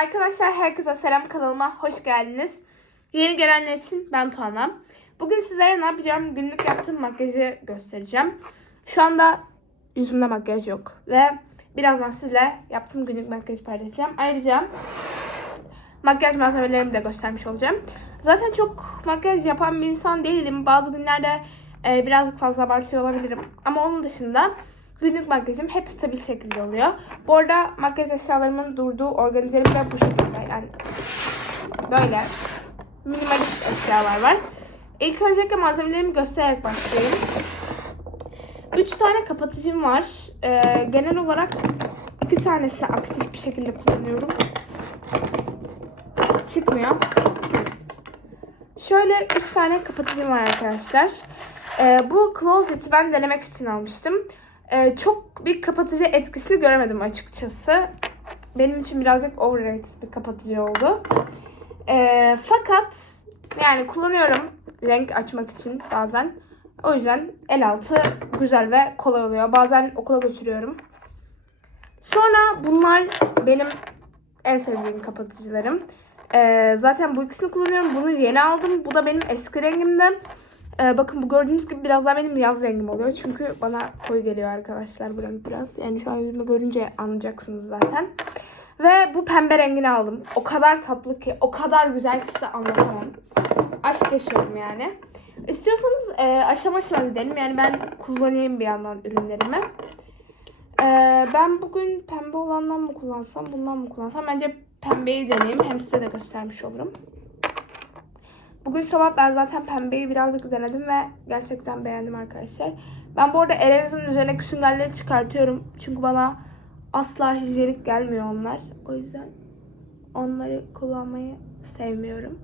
Arkadaşlar herkese selam kanalıma hoş geldiniz. Yeni gelenler için ben Tuana. Bugün sizlere ne yapacağım? Günlük yaptığım makyajı göstereceğim. Şu anda yüzümde makyaj yok ve birazdan sizle yaptığım günlük makyajı paylaşacağım. Ayrıca makyaj malzemelerimi de göstermiş olacağım. Zaten çok makyaj yapan bir insan değilim. Bazı günlerde e, birazcık fazla abartıyor olabilirim. Ama onun dışında günlük makyajım hep stabil şekilde oluyor. Bu arada makyaj eşyalarımın durduğu organizerim de bu şekilde. Yani böyle minimalist eşyalar var. İlk öncelikle malzemelerimi göstererek başlayayım. 3 tane kapatıcım var. Ee, genel olarak iki tanesini aktif bir şekilde kullanıyorum. Çıkmıyor. Şöyle 3 tane kapatıcım var arkadaşlar. Ee, bu closet'i ben denemek için almıştım. Ee, çok bir kapatıcı etkisini göremedim açıkçası. Benim için birazcık overrated bir kapatıcı oldu. Ee, fakat yani kullanıyorum renk açmak için bazen. O yüzden el altı güzel ve kolay oluyor. Bazen okula götürüyorum. Sonra bunlar benim en sevdiğim kapatıcılarım. Ee, zaten bu ikisini kullanıyorum. Bunu yeni aldım. Bu da benim eski rengimde. Ee, bakın bu gördüğünüz gibi biraz daha benim yaz rengim oluyor. Çünkü bana koyu geliyor arkadaşlar bu renk biraz. Yani şu an yüzümü görünce anlayacaksınız zaten. Ve bu pembe rengini aldım. O kadar tatlı ki, o kadar güzel ki size anlatamam. Aşk yaşıyorum yani. İstiyorsanız e, aşama aşama gidelim. Yani ben kullanayım bir yandan ürünlerimi. E, ben bugün pembe olandan mı kullansam, bundan mı kullansam? Bence pembeyi deneyeyim. Hem size de göstermiş olurum. Bugün sabah ben zaten pembeyi birazcık denedim ve gerçekten beğendim arkadaşlar. Ben bu arada Erez'in üzerindeki süngerleri çıkartıyorum. Çünkü bana asla hijyenik gelmiyor onlar. O yüzden onları kullanmayı sevmiyorum.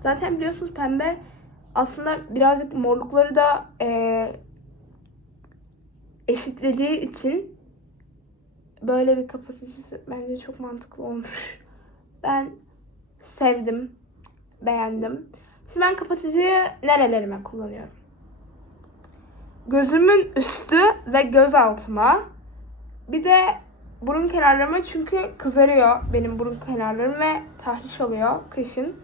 Zaten biliyorsunuz pembe aslında birazcık morlukları da eee, eşitlediği için böyle bir kapatıcısı bence çok mantıklı olmuş. Ben sevdim, beğendim. Şimdi ben kapatıcıyı nerelerime kullanıyorum? Gözümün üstü ve göz altıma. Bir de burun kenarlarıma çünkü kızarıyor benim burun kenarlarım ve tahriş oluyor kışın.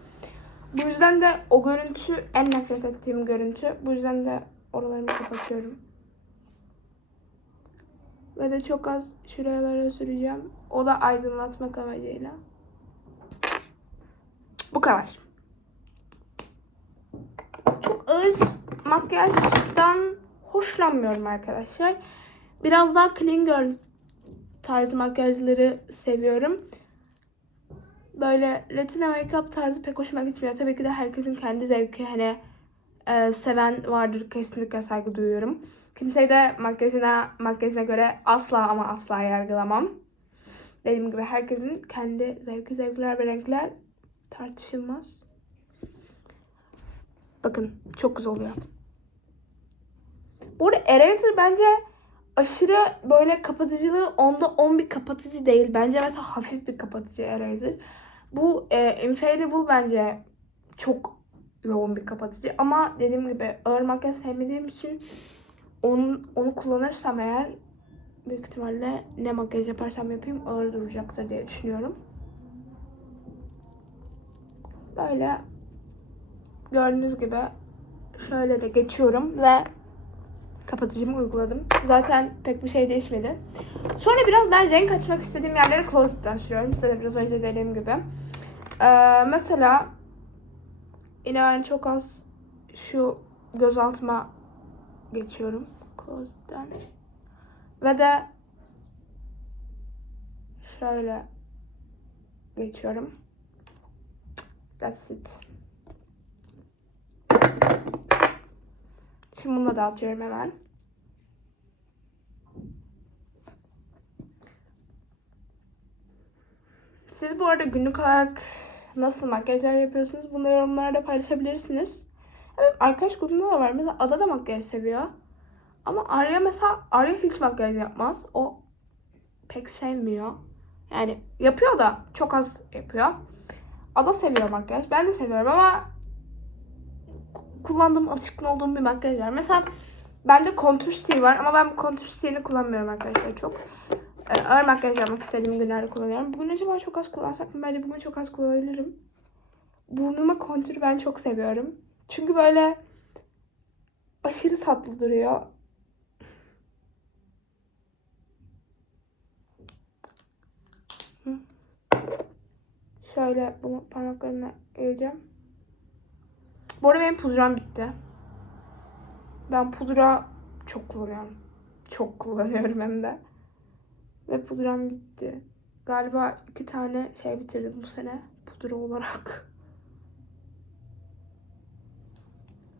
Bu yüzden de o görüntü en nefret ettiğim görüntü. Bu yüzden de oralarımı kapatıyorum. Ve de çok az şuralara süreceğim. O da aydınlatmak amacıyla. Bu kadar. Ağır makyajdan hoşlanmıyorum arkadaşlar. Biraz daha clean girl tarzı makyajları seviyorum. Böyle Latina make-up tarzı pek hoşuma gitmiyor. Tabii ki de herkesin kendi zevki. Hani e, seven vardır kesinlikle saygı duyuyorum. Kimseyi de makyajına, makyajına göre asla ama asla yargılamam. Dediğim gibi herkesin kendi zevki, zevkler ve renkler tartışılmaz. Bakın çok güzel oluyor. Bu arada Eraser bence aşırı böyle kapatıcılığı onda 10 bir kapatıcı değil. Bence mesela hafif bir kapatıcı Eraser. Bu e, Infallible bence çok yoğun bir kapatıcı. Ama dediğim gibi ağır makyaj sevmediğim için onu, onu kullanırsam eğer büyük ihtimalle ne makyaj yaparsam yapayım ağır duracaktır diye düşünüyorum. Böyle gördüğünüz gibi şöyle de geçiyorum ve kapatıcımı uyguladım. Zaten pek bir şey değişmedi. Sonra biraz ben renk açmak istediğim yerlere closet'tan sürüyorum. Size de biraz önce dediğim gibi. Ee, mesela yine ben çok az şu göz altıma geçiyorum closet'tan. Ve de şöyle geçiyorum. That's it. Şimdi bunu da dağıtıyorum hemen. Siz bu arada günlük olarak nasıl makyajlar yapıyorsunuz? Bunu yorumlarda paylaşabilirsiniz. Evet, arkadaş grubunda da var. Mesela Ada da makyaj seviyor. Ama Arya mesela Arya hiç makyaj yapmaz. O pek sevmiyor. Yani yapıyor da çok az yapıyor. Ada seviyor makyaj. Ben de seviyorum ama kullandığım, alışkın olduğum bir makyaj var. Mesela bende kontür stiği var ama ben bu kontür stiğini kullanmıyorum arkadaşlar çok. e, ağır makyaj yapmak istediğim günlerde kullanıyorum. Bugün acaba çok az kullansak mı? Bence bugün çok az kullanabilirim. Burnuma kontürü ben çok seviyorum. Çünkü böyle aşırı tatlı duruyor. Şöyle bunu parmaklarımla yiyeceğim. Bu arada benim pudram bitti. Ben pudra çok kullanıyorum. Çok kullanıyorum hem de. Ve pudram bitti. Galiba iki tane şey bitirdim bu sene pudra olarak.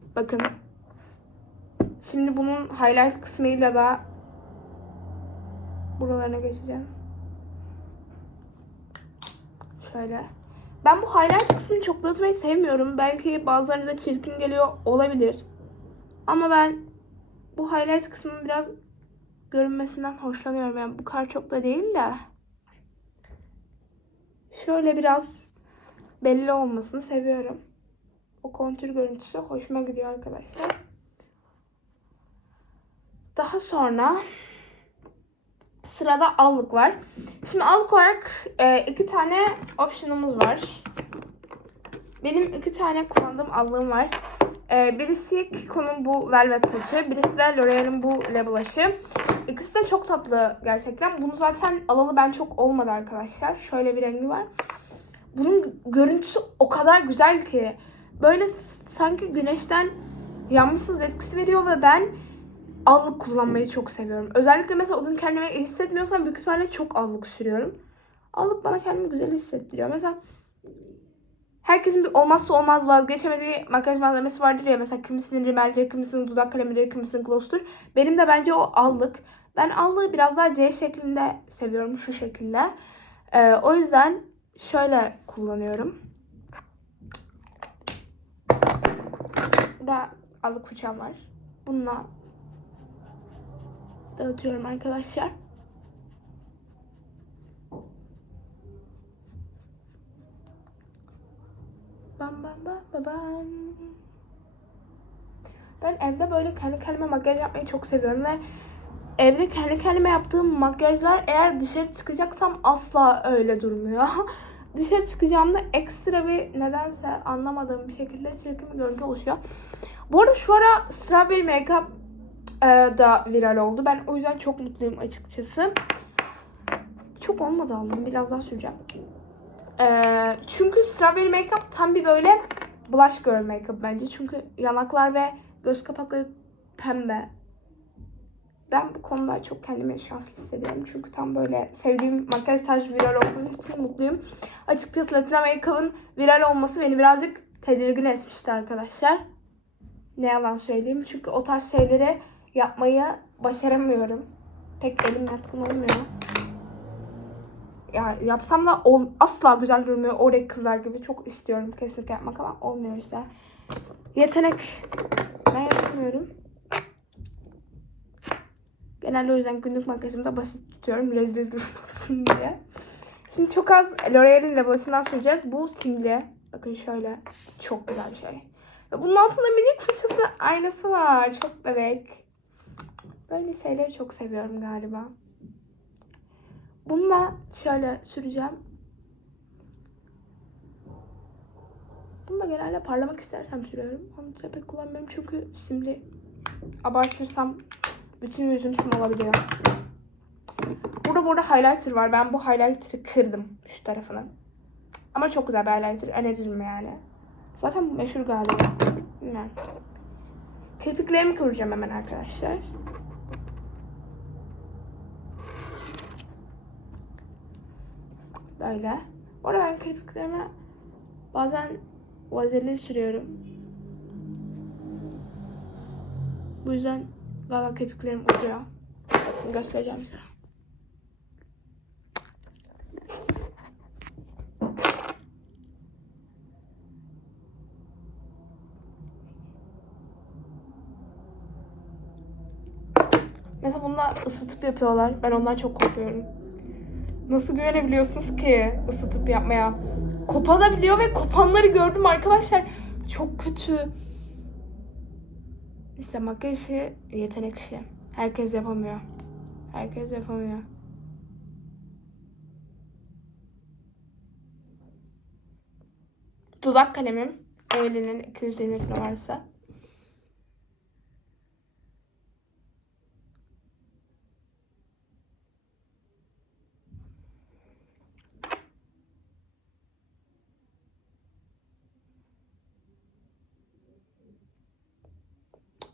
Bakın. Şimdi bunun highlight kısmıyla da buralarına geçeceğim. Şöyle. Ben bu highlight kısmını çok dağıtmayı sevmiyorum. Belki bazılarınıza çirkin geliyor olabilir. Ama ben bu highlight kısmının biraz görünmesinden hoşlanıyorum. Yani bu kadar çok da değil de. Şöyle biraz belli olmasını seviyorum. O kontür görüntüsü hoşuma gidiyor arkadaşlar. Daha sonra sırada allık var. Şimdi allık olarak e, iki tane option'ımız var. Benim iki tane kullandığım allığım var. E, birisi Kiko'nun bu Velvet Touch'ı, birisi de L'Oreal'in bu Le Blush'ı. İkisi de çok tatlı gerçekten. Bunu zaten alalı ben çok olmadı arkadaşlar. Şöyle bir rengi var. Bunun görüntüsü o kadar güzel ki. Böyle sanki güneşten yanmışsınız etkisi veriyor ve ben allık kullanmayı çok seviyorum. Özellikle mesela o gün kendime iyi hissetmiyorsam büyük ihtimalle çok allık sürüyorum. Allık bana kendimi güzel hissettiriyor. Mesela herkesin bir olmazsa olmaz vazgeçemediği makyaj malzemesi vardır ya. Mesela kimisinin rimelleri, kimisinin dudak kalemidir, kimisinin gloss'tur. Benim de bence o allık. Ben allığı biraz daha C şeklinde seviyorum. Şu şekilde. Ee, o yüzden şöyle kullanıyorum. Burada allık fırçam var. Bununla dağıtıyorum arkadaşlar. Bam bam bam bam. Ben evde böyle kendi kendime makyaj yapmayı çok seviyorum ve evde kendi kendime yaptığım makyajlar eğer dışarı çıkacaksam asla öyle durmuyor. dışarı çıkacağımda ekstra bir nedense anlamadığım bir şekilde çirkin bir görüntü oluşuyor. Bu arada şu ara Strawberry Makeup da viral oldu. Ben o yüzden çok mutluyum açıkçası. Çok olmadı aldım. Biraz daha süreceğim. E, çünkü Strawberry Makeup tam bir böyle blush girl makeup bence. Çünkü yanaklar ve göz kapakları pembe. Ben bu konuda çok kendimi şanslı hissediyorum. Çünkü tam böyle sevdiğim makyaj tarzı viral olduğu için mutluyum. Açıkçası Latina Makeup'ın viral olması beni birazcık tedirgin etmişti arkadaşlar. Ne yalan söyleyeyim. Çünkü o tarz şeyleri yapmayı başaramıyorum. Pek elim yatkın olmuyor. Ya yapsam da ol, asla güzel durmuyor. Oraya kızlar gibi çok istiyorum kesinlikle yapmak ama olmuyor işte. Yetenek ben yapamıyorum. Genelde o yüzden günlük makyajımı da basit tutuyorum. Rezil durmasın diye. Şimdi çok az L'Oreal'in Blush'ından süreceğiz. Bu simli. Bakın şöyle. Çok güzel bir şey. Ve bunun altında minik fırçası aynası var. Çok bebek. Böyle şeyleri çok seviyorum galiba. Bununla şöyle süreceğim. Bunu da genelde parlamak istersem sürüyorum. Onu da pek kullanmıyorum çünkü simli abartırsam bütün yüzüm sim olabiliyor. Burada burada highlighter var. Ben bu highlighter'ı kırdım şu tarafını. Ama çok güzel bir highlighter. Öneririm yani. Zaten bu meşhur galiba. Bilmiyorum. Kirpiklerimi kıvıracağım hemen arkadaşlar. Böyle. Orada ben kirpiklerime bazen vazelin sürüyorum. Bu yüzden galiba kirpiklerim uzuyor. Bakın göstereceğim size. Mesela bununla ısıtıp yapıyorlar. Ben ondan çok korkuyorum. Nasıl güvenebiliyorsunuz ki ısıtıp yapmaya? Kopanabiliyor ve kopanları gördüm arkadaşlar. Çok kötü. İşte makyaj işi yetenek işi. Herkes yapamıyor. Herkes yapamıyor. Dudak kalemim. Öğlenin 220 varsa.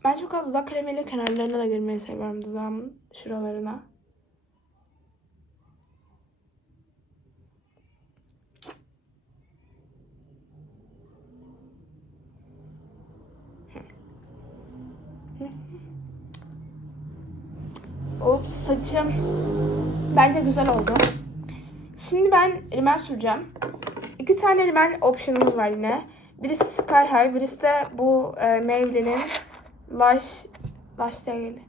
Ben çok az dudak kalemiyle kenarlarına da girmeyi seviyorum dudağımın şuralarına. Ops saçım bence güzel oldu. Şimdi ben rimel süreceğim. İki tane rimel option'ımız var yine. Birisi Sky High, birisi de bu e, Maybelline'in Lush, Lush değil.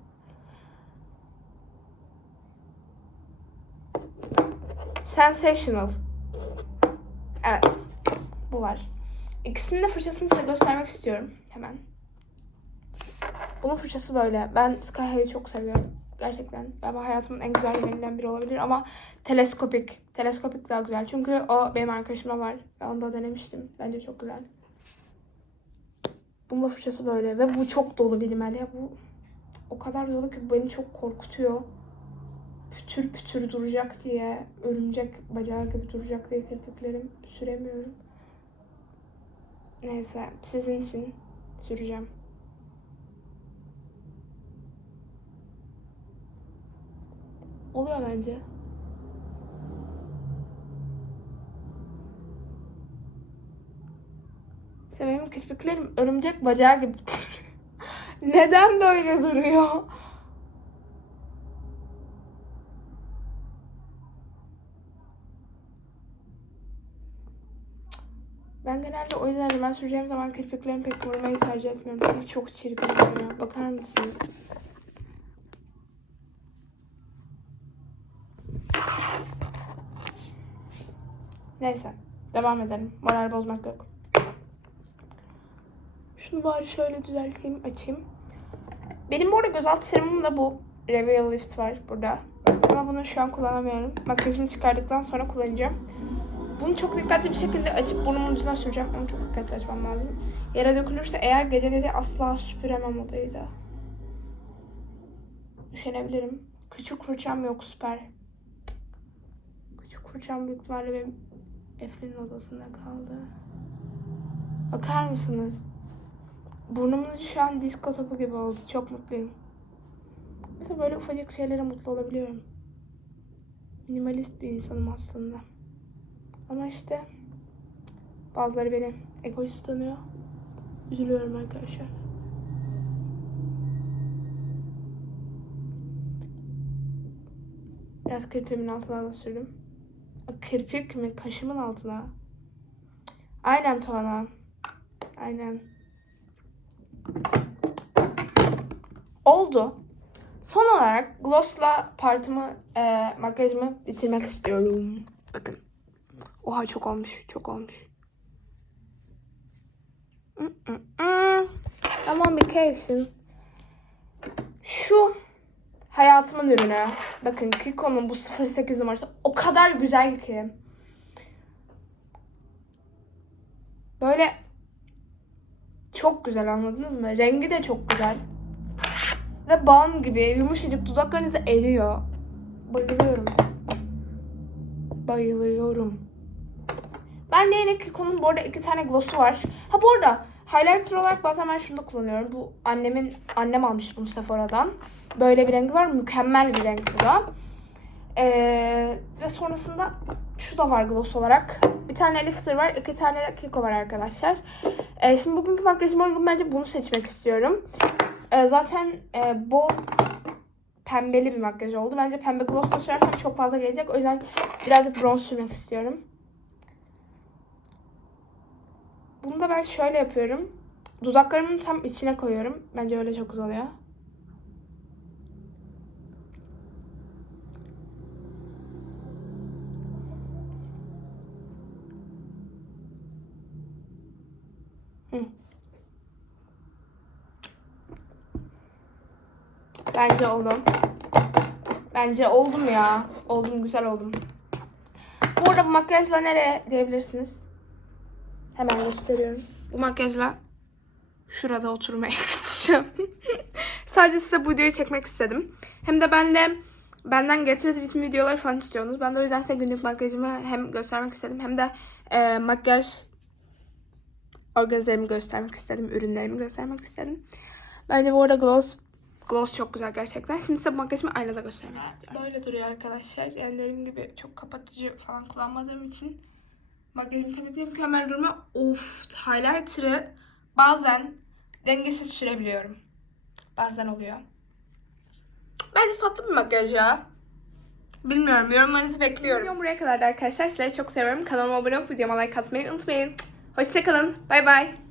Sensational. Evet. Bu var. İkisinin de fırçasını size göstermek istiyorum. Hemen. Bunun fırçası böyle. Ben Sky High'ı çok seviyorum. Gerçekten. Galiba hayatımın en güzel yemeğinden biri olabilir ama teleskopik. Teleskopik daha güzel. Çünkü o benim arkadaşımda var. Ben onu da denemiştim. Bence çok güzel. Bunun da fırçası böyle. Ve bu çok dolu bir rimel. Bu o kadar dolu ki beni çok korkutuyor. Pütür pütür duracak diye, örümcek bacağı gibi duracak diye kirpiklerim süremiyorum. Neyse, sizin için süreceğim. Oluyor bence. İşte benim kirpiklerim örümcek bacağı gibi duruyor. Neden böyle duruyor? Ben genelde o yüzden rimel süreceğim zaman kirpiklerimi pek korumayı tercih etmiyorum. Çünkü çok çirkin oluyor. Bakar mısınız? Neyse. Devam edelim. Moral bozmak yok. Şunu bari şöyle düzelteyim, açayım. Benim bu arada gözaltı serumum da bu. Reveal Lift var burada. Ama bunu şu an kullanamıyorum. Makyajımı çıkardıktan sonra kullanacağım. Bunu çok dikkatli bir şekilde açıp burnumun ucuna süreceğim. Onu çok dikkatli açmam lazım. Yere dökülürse eğer gece gece asla süpüremem odayı da. Üşenebilirim. Küçük fırçam yok süper. Küçük fırçam büyük ihtimalle benim Eflin'in odasında kaldı. Bakar mısınız? Burnumun ucu şu an disko topu gibi oldu. Çok mutluyum. Mesela böyle ufacık şeylere mutlu olabiliyorum. Minimalist bir insanım aslında. Ama işte bazıları beni egoist sanıyor. Üzülüyorum arkadaşlar. Biraz kirpiğimin altına da sürdüm. Kirpik mi? Kaşımın altına. Aynen Tuana. Aynen. Oldu. Son olarak glossla partımı, e, makyajımı bitirmek istiyorum. Bakın. Oha çok olmuş, çok olmuş. Tamam bir keresin. Şu hayatımın ürünü. Bakın Kiko'nun bu 08 numarası o kadar güzel ki. Böyle çok güzel anladınız mı? Rengi de çok güzel. Ve balm gibi yumuşacık dudaklarınızı eriyor. Bayılıyorum. Bayılıyorum. Ben de Kiko'nun bu arada iki tane gloss'u var. Ha bu arada highlighter olarak bazen ben şunu da kullanıyorum. Bu annemin annem almış bunu Sephora'dan. Böyle bir rengi var. Mükemmel bir renk bu da. Ee, ve sonrasında şu da var gloss olarak. Bir tane lifter var. iki tane de Kiko var arkadaşlar. Ee, şimdi bugünkü makyajıma uygun bence bunu seçmek istiyorum. Ee, zaten e, bol pembeli bir makyaj oldu. Bence pembe gloss da sürersem çok fazla gelecek. O yüzden birazcık bronz sürmek istiyorum. Bunu da ben şöyle yapıyorum. Dudaklarımın tam içine koyuyorum. Bence öyle çok güzel oluyor. Bence oldum. Bence oldum ya. Oldum güzel oldum. Bu arada bu makyajla nereye diyebilirsiniz. Hemen gösteriyorum. Bu makyajla şurada oturmaya gideceğim. Sadece size bu videoyu çekmek istedim. Hem de benle benden getirdiği bütün videoları falan istiyordunuz. Ben de o yüzden size günlük makyajımı hem göstermek istedim hem de e, makyaj organizelerimi göstermek istedim. Ürünlerimi göstermek istedim. Bence bu arada gloss gloss çok güzel gerçekten. Şimdi size makyajımı aynada göstermek istiyorum. Böyle duruyor arkadaşlar. Yani dediğim gibi çok kapatıcı falan kullanmadığım için makyajım tabii ki mükemmel durmuyor. Of highlighter'ı bazen dengesiz sürebiliyorum. Bazen oluyor. Bence tatlı bir makyaj ya. Bilmiyorum. Yorumlarınızı bekliyorum. Videom buraya kadardı arkadaşlar. Sizleri çok seviyorum. Kanalıma abone olup videoma like atmayı unutmayın. Hoşçakalın. Bay bay.